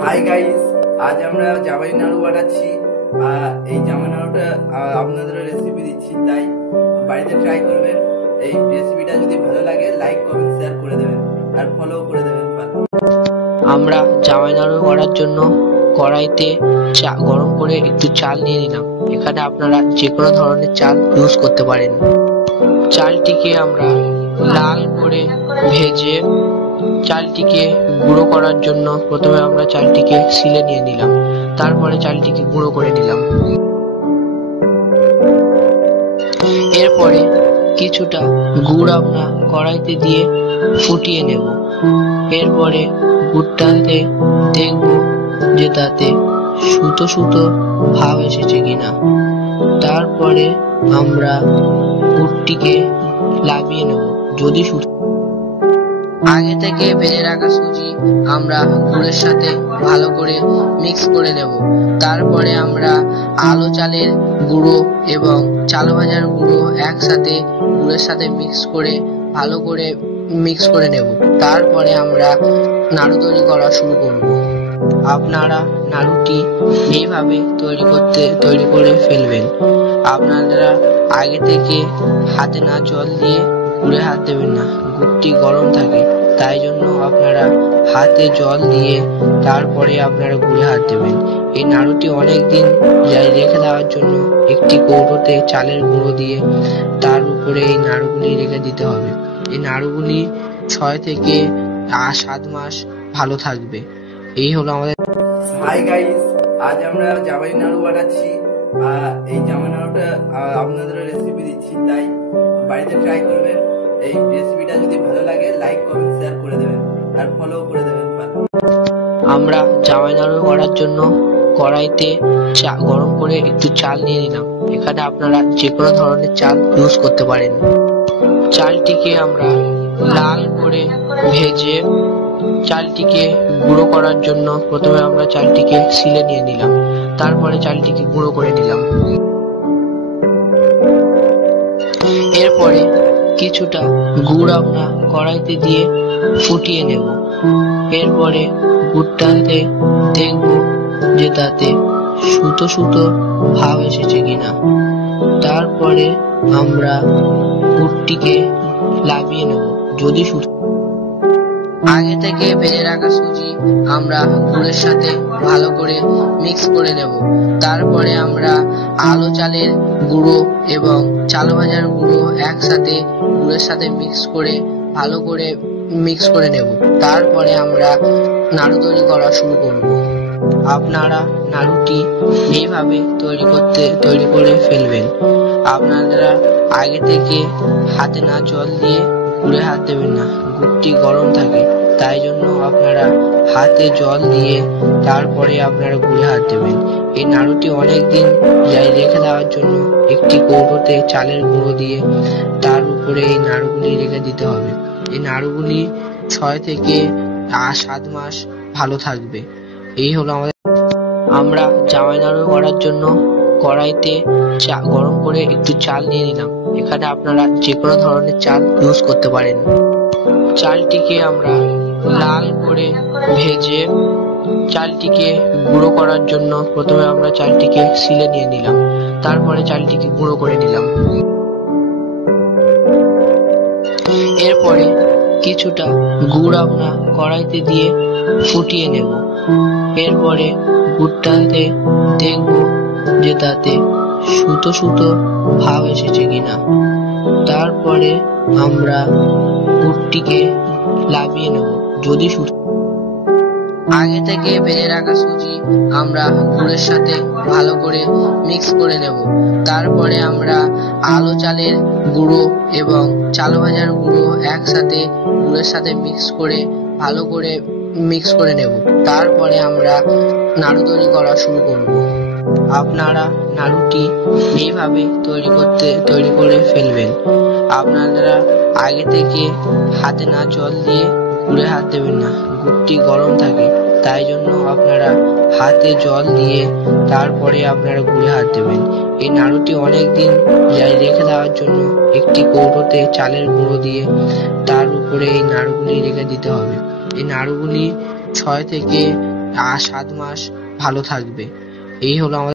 Hi guys, আজ আমরা জামাই নাড়ু বানাচ্ছি। এই জামাই নাড়ুটা আপনাদের রেসিপি দিচ্ছি, তাই বাড়িতে ট্রাই করবেন। এই রেসিপিটা যদি ভালো লাগে লাইক কমেন্ট শেয়ার করে দেবেন আর ফলো করে দেবেন। আমরা জামাই নাড়ু করার জন্য কড়াইতে গরম করে একটু চাল নিয়ে নিলাম। এখানে আপনারা যে কোনো ধরনের চাল ইউজ করতে পারেন। চালটিকে আমরা লাল করে ভেজে চালটিকে গুঁড়ো করার জন্য প্রথমে আমরা চালটিকে শিলে নিয়ে নিলাম, তারপরে চালটিকে গুঁড়ো করে নিলাম। এরপরে কিছুটা গুড় আমরা কড়াইতে দিয়ে ফুটিয়ে নেব। এরপরে গুড়টাতে দেখব যে তাতে সুতো সুতো ভাব এসেছে কিনা। তারপরে আমরা গুড়টিকে লাভিয়ে নেব। যদি আগে থেকে ভেজে রাখা সুজি আমরা গুড়ের সাথে ভালো করে মিক্স করে নেব। তারপরে আমরা আলো চালের গুঁড়ো এবং চাল ভাজার গুঁড়ো একসাথে গুড়ের সাথে ভালো করে মিক্স করে নেব। তারপরে আমরা নাড়ু তৈরি করা শুরু করব। আপনারা নাড়ুটি এইভাবে তৈরি করে ফেলবেন। আপনারা আগে থেকে হাতে না জল দিয়ে গুড়ে হাত দেবেন না, গুড়টি গরম থাকে, তাই জন্য আপনারা হাতে জল দিয়ে তারপরে আপনারা গুড়ে হাত দেবেন। এই নাড়ুটি অনেকদিন রেখে দেওয়ার জন্য একটি কৌটোতে চালের গুঁড়ো দিয়ে তার উপরে এই নাড়ুগুলি রেখে দিতে হবে। এই নাড়ুগুলি 6 থেকে 7 মাস ভালো থাকবে। এই হলো আমাদের। হাই গাইস, আজ আমরা জামাই নাড়ু বানাচ্ছি। এই জামাই নাড়ুটা আপনাদের রেসিপি দিচ্ছি, তাই বাড়িতে ট্রাই করবেন। এই রেসিপিটা যদি ভালো লাগে লাইক কমেন্ট শেয়ার করে দেবেন আর ফলো করে দেবেন। আমরা জামাই নাড়ু করার জন্য কড়াইতে গরম করে একটু চাল নিয়ে নিলাম। এখানে আপনারা যে কোনো ধরনের চাল ইউজ করতে পারেন। চালটিকে আমরা লাল করে ভেজে চালটিকে গুঁড়ো করার জন্য প্রথমে আমরা চালটিকে শিলে নিয়ে নিলাম, তারপরে চালটিকে গুঁড়ো করে নিলাম। এরপরে কিছুটা গুড় আমরা কড়াইতে দিয়ে ফুটিয়ে নেব। এরপরে গুড়টাতে দেখব যে তাতে সুতো সুতো ভাব এসেছে কিনা। তারপরে আমরা গুড়টিকে লাভিয়ে নেব। যদি আগে থেকে ভেজে রাখা সুজি আমরা গুড়ের সাথে ভালো করে মিক্স করে নেব। তারপরে আমরা আলো চালের গুঁড়ো এবং চাল ভাজার গুঁড়ো একসাথে গুড়ের সাথে ভালো করে মিক্স করে নেব। তারপরে আমরা নাড়ু তৈরি করা শুরু করব। আপনারা নাড়ুটি এইভাবে তৈরি করে ফেলবেন। আপনারা আগে থেকে হাতে না জল দিয়ে গুড়ে হাত দেবেন না, গুড়টি গরম থাকে, তাই জন্য আপনারা হাতে জল দিয়ে তারপরে আপনারা গুড়ে হাত দেবেন। এই নাড়ুটি অনেকদিন রেখে দেওয়ার জন্য একটি কৌটোতে চালের গুঁড়ো দিয়ে তার উপরে এই নাড়ুগুলি রেখে দিতে হবে। এই নাড়ুগুলি 6 থেকে 7 মাস ভালো থাকবে। এই হলো আমাদের। আমরা জামাই নাড়ু করার জন্য কড়াইতে গরম করে একটু চাল নিয়ে নিলাম। এখানে আপনারা যে কোনো ধরনের চাল ইউজ করতে পারেন। চালটিকে আমরা লাল করে ভেজে চালটিকে গুঁড়ো করার জন্য প্রথমে আমরা চালটিকে শিলে নিয়ে নিলাম, তারপরে চালটিকে গুঁড়ো করে নিলাম। এরপরে কিছুটা গুড় আমরা কড়াইতে দিয়ে ফুটিয়ে নেব। এরপরে গুড়টাতে দেখব যে তাতে সুতো সুতো ভাব এসেছে কিনা। তারপরে আমরা গুড়টিকে লাভিয়ে নেব। যদি আগে থেকে ভেজে রাখা সুজি আমরা গুড়ের সাথে ভালো করে মিক্স করে নেব। তারপরে আমরা আলো চালের গুঁড়ো এবং চাল ভাজার গুঁড়ো একসাথে গুড়ের সাথে ভালো করে মিক্স করে নেব। তারপরে আমরা নাড়ু তৈরি করা শুরু করব। আপনারা নাড়ুটি এইভাবে তৈরি করে ফেলবেন। আপনারা আগে থেকে হাতে না জল দিয়ে গুড়ে হাত দেবেন না, গুড়টি গরম থাকে, তাই জন্য আপনারা হাতে জল দিয়ে তারপরে আপনারা গুড়ে হাত দেবেন। এই নাড়ুটি অনেকদিন রেখে দেওয়ার জন্য একটি কৌটোতে চালের গুঁড়ো দিয়ে তার উপরে এই নাড়ুগুলি রেখে দিতে হবে। এই নাড়ুগুলি 6 থেকে 7 মাস ভালো থাকবে। এই হলো আমাদের